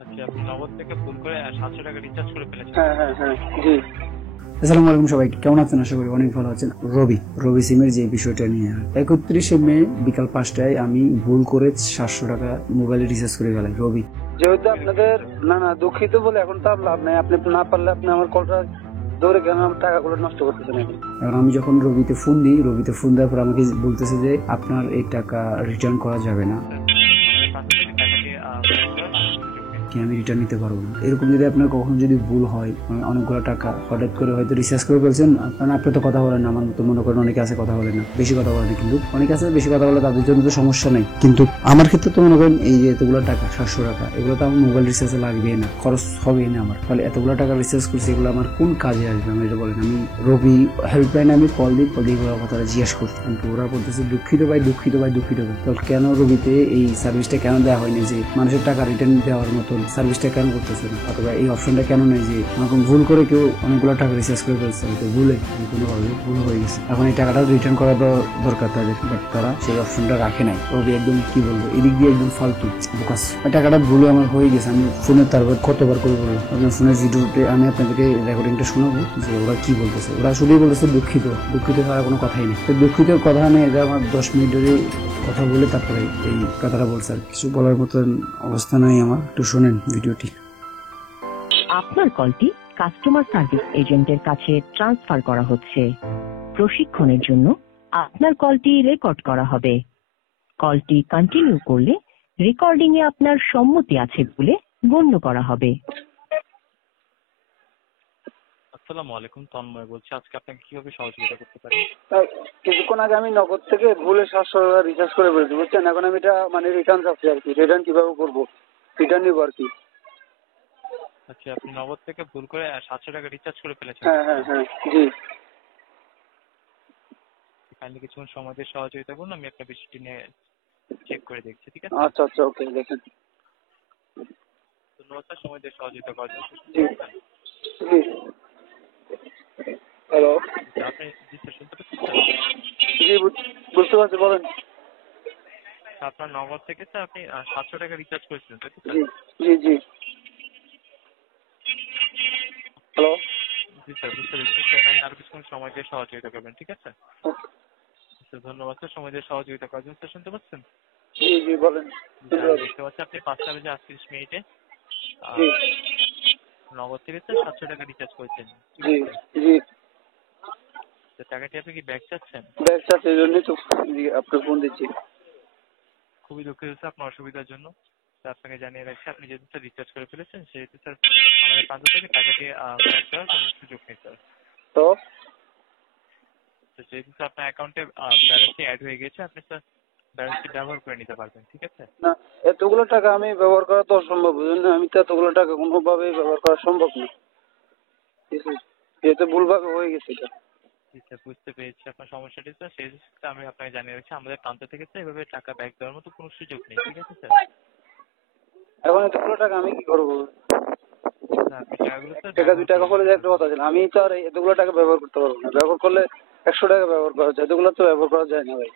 আচ্ছা, আপনি নগদ থেকে ভুল করে 700 টাকা রিচার্জ করে ফেলেছেন। হ্যাঁ হ্যাঁ হ্যাঁ জি। আসসালামু আলাইকুম সবাইকে, কেমন আছেন? আশা করি অনেক ভালো আছেন। রবি সিমের যে বিষয়টা নিয়ে 31শে মে বিকাল 5টায় আমি ভুল করে 700 টাকা মোবাইলে রিচার্জ করে ফেলাই। রবি যেহেতু আপনাদের না দুঃখিত বলে এখন তো আর লাভ নাই। আপনি না পারলে আপনি আমার কলটা ধরে কেন আমার টাকাগুলো নষ্ট করতেছেন? এখন আমি যখন রবিতে ফোন দেওয়ার পর আমাকে বলতেছে যে আপনার এই টাকা রিটার্ন করা যাবে না, আমাদের প্রান্ত থেকে টাকাটি ব্যাক দেওয়ার কোনো সুযোগ নেই। কি আমি রিটার্ন নিতে পারবো না। এরকম যদি আপনার কখনো যদি ভুল হয়, অনেকগুলো টাকা হঠাৎ করে হয়তো রিচার্জ করে ফেলছেন, কারণ আপনি তো কথা বলেন না, আমার তো মনে করেন অনেকে আছে কথা বলে না, বেশি কথা বলে না, কিন্তু অনেকে আছে বেশি কথা বলে, তাদের জন্য তো সমস্যা নেই। কিন্তু আমার ক্ষেত্রে তো মনে করেন এই যে এতগুলো টাকা 700 টাকা, এগুলো তো আমার মোবাইল রিচার্জে লাগবেই না, খরচ হবেই না আমার। তাহলে এতগুলো টাকা রিচার্জ করছি, এগুলো আমার কোন কাজে আসবে? আমি এটা বলেন। আমি রবি হেল্পলাইনে আমি কল দিই এগুলো কথাটা জিজ্ঞাসা করছি, কিন্তু ওরা বলতেছে দুঃখিত ভাই। তাহলে কেন রবিতে এই সার্ভিসটা কেন দেওয়া হয়নি, যে মানুষের টাকা রিটার্ন দেওয়ার মতন সার্ভিসটা কেন করতেছে না, অথবা এই অপশনটা কেন নেই যে এরকম ভুল করে কেউ অনেকগুলো টাকা রিচার্জ করে ফেলছে, হয়তো ভুলে কোনোভাবে ভুল হয়ে গেছে, এখন এই টাকাটা রিটার্ন করা দরকার তাদের, বাট তারা সেই অপশনটা রাখে নাই। রবি একদম কি বলবো, এদিক দিয়ে একদম ফালতু বোকাস। টাকাটা ভুলে আমার হয়ে গেছে, আমি ফোনে তারপর কতবার করে বললাম, আপনার ফোনের ভিডিওতে আমি আপনাদেরকে রেকর্ডিংটা শোনাবো যে ওরা কি বলতেছে। ওরা শুধুই বলতেছে দুঃখিত ছাড়া কোনো কথাই নেই। তো দুঃখিত কথা নেই, এটা আমার 10 মিনিট ধরে কথা বলে তারপরে এই কথাটা বলছে। আর কিছু বলার মতন অবস্থা নাই আমার, একটু শোনেন ভিডিওটি। আপনার কলটি কাস্টমার সার্ভিস এজেন্টের কাছে ট্রান্সফার করা হচ্ছে। প্রশিক্ষণের জন্য আপনার কলটি রেকর্ড করা হবে। কলটি কন্টিনিউ করলে রেকর্ডিং এ আপনার সম্মতি আছে বলে গণ্য করা হবে। আসসালামু আলাইকুম, তন্ময় বলছি। আজকে আপনাকে কিভাবে সহযোগিতা করতে পারি? কিছুক্ষণ আগে আমি নগদ থেকে ভুলে 700 টাকা রিচার্জ করে ফেলেছি, বুঝছেন। এখন আমি এটা রিটার্ন চাচ্ছি আর কি। রিটার্ন কিভাবে করবো, রিটার্ন নিবো আর কি। আচ্ছা, আপনি নগদ থেকে ভুল করে 700 টাকা রিচার্জ করে ফেলেছেন। হ্যাঁ হ্যাঁ হ্যাঁ জি। কাইন্ডলি কিছুক্ষণ সময় দিয়ে সহযোগিতা করুন, আমি আপনার বিষয়টি নিয়ে চেক করে দেখছি, ঠিক আছে? আচ্ছা আচ্ছা ওকে, দেখেন। ধন্যবাদ স্যার, সময় দিয়ে সহযোগিতা করার জন্য। জি জি। হ্যালো। আপনি জি স্যার, শুনতে পাচ্ছেন স্যার? জি বুঝতে পারছি, বলেন। আপনার নগদ থেকে স্যার আপনি 700 টাকা রিচার্জ করেছিলেন, তাই তো স্যার? জি জি জি। হ্যালো। জি স্যার, বুঝতে পেরেছি স্যার। কাইন্ডলি আরো কিছুক্ষণ সময় দিয়ে সহযোগিতা করবেন, ঠিক আছে? স্যার ধন্যবাদ স্যার, সময় দিয়ে সহযোগিতা করার জন্য। স্যার শুনতে পাচ্ছেন? জি জি বলেন। দেখতে পাচ্ছি আপনি 5:38 জি নগদ থেকে স্যার 700 টাকা রিচার্জ করেছেন, ঠিক জি আছে? জি। টাকাটি আপনি কি ব্যাক চাচ্ছেন? ব্যাগ চাচ্ছে, এই জন্যই তো আপনার ফোন দিচ্ছি। খুবই দুঃখিত স্যার আপনার অসুবিধার জন্য। স্যার আপনাকে জানিয়ে রাখছি, আপনি যেহেতু স্যার রিচার্জ করে ফেলেছেন, সেহেতু স্যার আমাদের প্রান্ত থেকে টাকাটি ব্যাক দেওয়ার কোনো সুযোগ নেই স্যার। তো যেহেতু স্যার আপনার অ্যাকাউন্টে ব্যালেন্সটি অ্যাড হয়ে গেছে, আপনি স্যার ব্যালেন্সটি ব্যবহার করে নিতে পারবেন, ঠিক আছে? না, এতগুলো টাকা আমি ব্যবহার করা তো অসম্ভব, বুঝলেন না। আমি তো এতগুলো টাকা কোনোভাবেই ব্যবহার করা সম্ভব না, যেহেতু ভুলভাবে হয়ে গেছে এটা। জি স্যার, বুঝতে পেরেছি আপনার সমস্যাটি স্যার। সেই হিসেবে আমি আপনাকে জানিয়ে রাখছি, আমাদের প্রান্ত থেকে স্যার এভাবে টাকা ব্যাক দেওয়ার মতো কোনো সুযোগ নেই, ঠিক আছে স্যার? এখন এতগুলো টাকা আমি কি করবো? আপনি টাকাগুলো স্যার টাকা 2 ব্যবহার টাকা করে পরে নিতে যে একটা পারবেন। কথা ছিল, আমি তো আর এতগুলো টাকা ব্যবহার করতে পারবো না। ব্যবহার করলে 100 টাকা ব্যবহার করা যায়, এতগুলো তো ব্যবহার করা যায় না ভাই।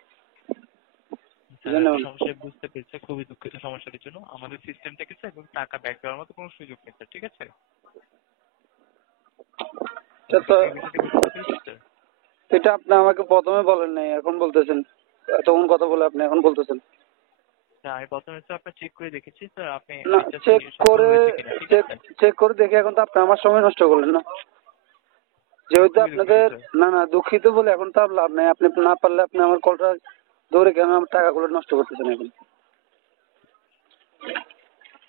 স্যার আপনার সমস্যা বুঝতে পেরেছি, খুবই দুঃখিত সমস্যাটির জন্য। আমাদের সিস্টেম থেকে স্যার এবং টাকা ব্যাক দেওয়ার মতো কোনো সুযোগ নেই স্যার, ঠিক আছে? এই বিষয়টি বুঝতে পেরেছি স্যার। এটা আপনি আমাকে প্রথমে বলেন নাই, এখন বলতেছেন। এতক্ষণ কথা বলে আপনি এখন বলতেছেন। স্যার আমি প্রথমে স্যার আপনার চেক করে দেখেছি স্যার, আপনি না, রিচার্জটি সফল হয়েছে কিনা, ঠিক আছে? চেক করে দেখে এখন তো আপনি আমার সময় নষ্ট করলেন না। যেহেতু খুবই দুঃখিত আপনাদের স্যার। না দুঃখিত বলে এখন তো আর লাভ নাই। আপনি না পারলে আপনি আমার কলটা ধরে কেন আমার টাকাগুলো নষ্ট করতেছেন এখন?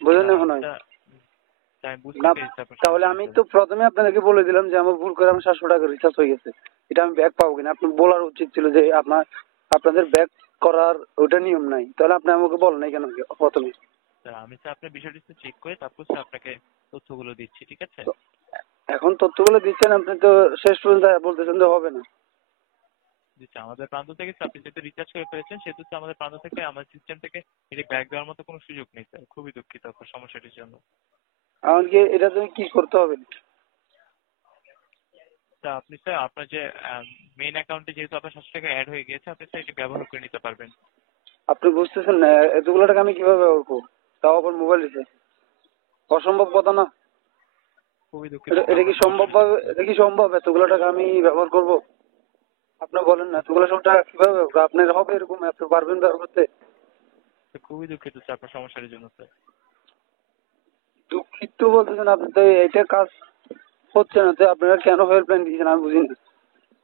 বুঝলেন এখন হয় আমি বুঝতে না। পেরেছি আপনার তাহলে সমস্যাটি আমি স্যার। তো প্রথমে আপনাদেরকে বলে দিলাম যে আমার ভুল করে আমার 700 টাকা রিচার্জ হয়ে গেছে, এটা আমি ব্যাক পাবো কিনা। আপনি বলার উচিত ছিল যে আপনাদের ব্যাক করার ওটা নিয়ম নাই। তাহলে আপনি আমাকে বলেন নাই কেন প্রথমে? স্যার আমি স্যার আপনার বিষয়টি চেক করে তারপর স্যার আপনাকে তথ্যগুলো দিচ্ছি, ঠিক আছে? তো এখন তথ্যগুলো দিচ্ছেন, আপনি তো শেষ পর্যন্ত বলতেছেন যে হবে না। জি স্যার, আমাদের প্রান্ত থেকে স্যার আপনি যেহেতু রিচার্জ করে ফেলেছেন, সেহেতু স্যার আমাদের প্রান্ত থেকে আমাদের সিস্টেম থেকে এটি ব্যাক দেওয়ার মতো কোনো সুযোগ নেই স্যার। খুবই দুঃখিত আপনার সমস্যাটির জন্য। আমাকে এটা তুমি কি করতে হবে? স্যার আপনি স্যার আপনার যে মেইন অ্যাকাউন্টে যেহেতু আপনার 700 টাকা অ্যাড হয়ে গিয়েছে, আপনি স্যার এটি ব্যবহার করে নিতে পারবেন। আপনি বুঝতেছেন না, এতগুলো টাকা আমি কিভাবে ব্যবহার করবো, তাও আবার মোবাইল রিচার্জ। অসম্ভব কথা না। খুবই দুঃখিত এটা কি আপনার সম্ভব সমস্যার জন্য স্যার। এটা কি সম্ভব এতগুলো টাকা আমি ব্যবহার করব? আপনি বলেন না এতগুলো সব টাকা কিভাবে ব্যবহার করবো? আপনার হবে এরকম আপনি পারবেন ব্যবহার করতে? তো খুবই দুঃখিত স্যার আপনার সমস্যার জন্য স্যার। দুঃখিত বলতেছেন আপনি, তো এটা কাজ হচ্ছে না, তো আপনারা কেন হেল্পলাইন দিয়েছেন আমি বুঝি না।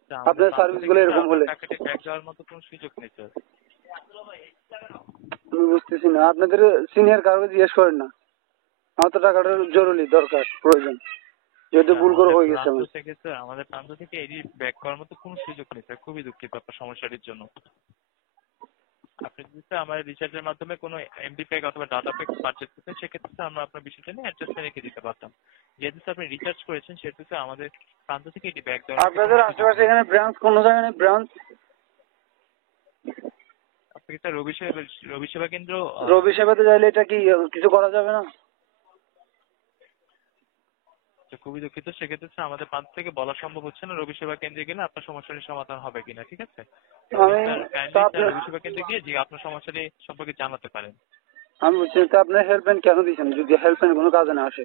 স্যার আমাদের আপনার প্রান্ত সার্ভিস থেকে গুলো স্যার এরকম আপনার হলে টাকাটি ব্যাক দেওয়ার মতো কোনো সুযোগ নেই স্যার। আমি বুঝতেছি না। আপনাদের সিনিয়র কাউকে জিজ্ঞেস করেন না? আমার তো টাকাটা জরুরি দরকার প্রয়োজন, যেহেতু স্যার ভুল করে আমাদের হয়ে গেছে প্রান্ত আমার। থেকে স্যার আমাদের প্রান্ত থেকে এটি ব্যাক করার মতো কোনো সুযোগ নেই স্যার। খুবই দুঃখিত আপনার সমস্যাটির জন্য। আপনি যদি স্যার আমার রিচার্জের মাধ্যমে কোনো এমবি প্যাক অথবা ডাটা প্যাক পারচেজ করতেন সেক্ষেত্রে স্যার আমরা আপনার বিষয়টা নিয়ে অ্যাডজাস্টে রেখে দিতে পারতাম। যেহেতু স্যার আপনি রিচার্জ করেছেন সেহেতু স্যার আমাদের প্রান্ত থেকে এটি ব্যাক দেওয়ার মতো কোনো আপনাদের সুযোগ আশেপাশে নেই। এখানে ব্রাঞ্চ কোনো জায়গায় নেই? ব্রাঞ্চ আপনি কি স্যার রবি সেবা কেন্দ্র রবি সেবাতে চাইলে এটা কি কিছু করা যাবে না? খুবই দুঃখিত সেক্ষেত্রে স্যার আমাদের প্রান্ত থেকে বলা সম্ভব হচ্ছে না রবি সেবা কেন্দ্রে গেলে আপনার সমস্যাটির সমাধান হবে কিনা, ঠিক আছে? আপনি আমি স্যার তা কাইন্ডলি আপনি স্যার রবি সেবা কেন্দ্রে গিয়ে যে আপনার সমস্যাটি সম্পর্কে জানাতে পারেন। আমি বুঝছি, তো আপনার হেল্পলাইন কেন দিয়েছেন যদি হেল্পলাইন কোনো কাজে না আসে?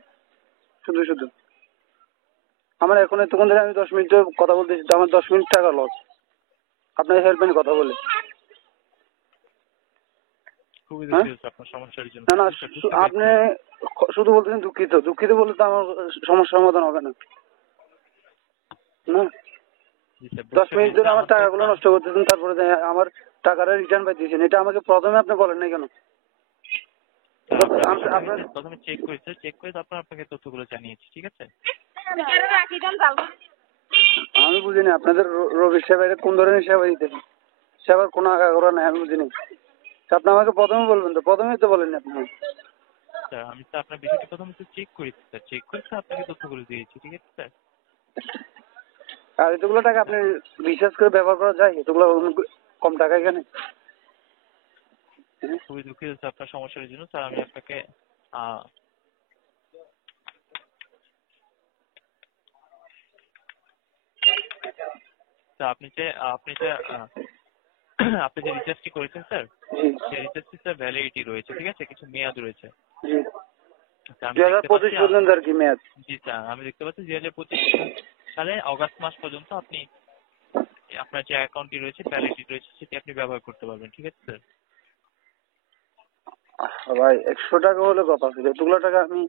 শুধু শুধু আমার এখন এতক্ষণ ধরে আমি 10 মিনিট কথা বলতেছি, তো আমার 10 মিনিট টাকা লস আপনার হেল্পলাইন কথা বলে। খুবই হ্যাঁ, দুঃখিত স্যার আপনার সমস্যার জন্য। না না, স্যার বুঝতে আপনি পেরেছি। শুধু বলতেছেন দুঃখিত। দুঃখিত বলে তো আমার সমস্যার সমাধান হবে না, না। জি স্যার দশ বুঝতে মিনিট পেরেছি ধরে আমার আমাদের টাকাগুলো নষ্ট করতেছেন, তারপরে আমার টাকাটা রিটার্ন পাইতেছেন, এটা আমাকে প্রথমে আপনি বলেন নাই কেন? স্যার আপনার বিষয়টা আমি আপনার স্যার প্রথমে চেক করেছি, চেক করে তারপর আপনাকে তথ্যগুলো জানিয়েছি, ঠিক আছে? আমি বুঝিনি আপনাদের রবি সেবা এটা কোন ধরনের সেবা দিতেন? সেবার কোনো আগাগোড়া নাই, আমি বুঝিনি। আপনি আমাকে প্রথমে বলবেন, তো প্রথমেই তো বলেন আপনি। স্যার আমি তো আপনার বিষয়টি প্রথমে তো চেক করেছি স্যার, চেক করে স্যার আপনাকে তথ্যগুলো দিয়েছি, ঠিক আছে স্যার? আর এতগুলো টাকা আপনি রিচার্জ করে ব্যবহার করা যায়? এতগুলো কম টাকা এখানে? হ্যাঁ? খুবই দুঃখিত স্যার আপনার সমস্যার জন্য। স্যার আমি আপনাকে আহ, স্যার আপনি যে রিচার্জটি করেছেন স্যার, জি সেই রিচার্জটি স্যার ভ্যালিডিটি রয়েছে, ঠিক আছে? কিছু মেয়াদ রয়েছে। জি। স্যার আমি দেখতে 2025 পাচ্ছি পর্যন্ত আর কি মেয়াদ? জি স্যার আমি দেখতে পাচ্ছি 2025 সালে অগাস্ট মাস পর্যন্ত আপনি আপনার যে অ্যাকাউন্টটি রয়েছে ভ্যালিডিটি রয়েছে সেটি আপনি ব্যবহার করতে পারবেন, ঠিক আছে স্যার? ভাই 100 টাকা হলে কথা ছিল, এতগুলো টাকা আমি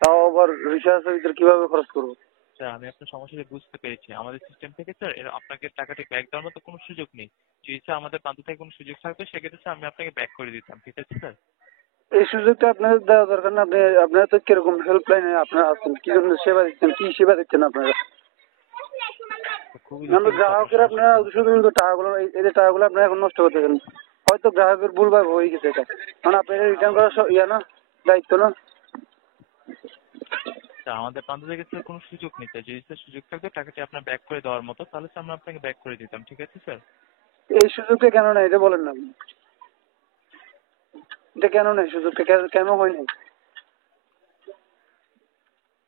তাও আবার রিচার্জের ভিতরে কিভাবে খরচ করবো? স্যার আমি আপনার সমস্যাটি বুঝতে পেরেছি। আমাদের সিস্টেম থেকে স্যার আপনাকে টাকাটি ব্যাক দেওয়ার মতো কোনো সুযোগ নেই। যদি স্যার আমাদের প্রান্ত থেকে কোনো সুযোগ থাকতো সেক্ষেত্রে স্যার আমি আপনাকে ব্যাক করে দিতাম, ঠিক আছে স্যার? এই সুযোগটা আপনাদের দেওয়া দরকার না? আপনারা তো কিরকম হেল্পলাইনে আপনারা আছেন, কি ধরনের সেবা দিচ্ছেন, কি সেবা দিচ্ছেন আপনারা? তো খুবই আমরা দুঃখিত স্যার আপনার গ্রাহকের আপনারা সমস্যার জন্য স্যার। শুধু শুধু টাকাগুলো এই যে টাকাগুলো আপনারা এখন নষ্ট করতেছেন, হয়তো গ্রাহকের ভুল ভাগ হয়ে গেছে, এটা মানে আপনাদের রিটার্ন করার ইয়া না, দায়িত্ব না? স্যার আমাদের প্রান্ত থেকে স্যার কোনো সুযোগ নেই স্যার। যদি স্যার সুযোগ থাকতো টাকাটি আপনার ব্যাক করে দেওয়ার মতো তাহলে স্যার আমরা আপনাকে ব্যাক করে দিতাম, ঠিক আছে স্যার? এই সুযোগটা কেন নাই এটা বলেন না আপনি। এটা কেন নাই সুযোগটা, কেন হয় নাই?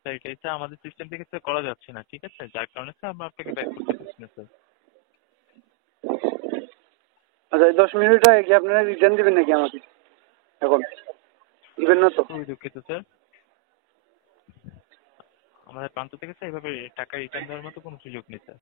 স্যার এটাই স্যার আমাদের সিস্টেম থেকে স্যার করা যাচ্ছে না, ঠিক আছে? যার কারণে স্যার আমরা আপনাকে ব্যাক করতে পারছি না স্যার। আচ্ছা, এই 10 মিনিট আগে কি আপনারা রিটার্ন দিবেন নাকি আমাকে? এখন দিবেন না তো? খুবই দুঃখিত স্যার, আমাদের প্রান্ত থেকে স্যার এভাবে টাকা রিটার্ন দেওয়ার মতো কোনো সুযোগ নেই স্যার।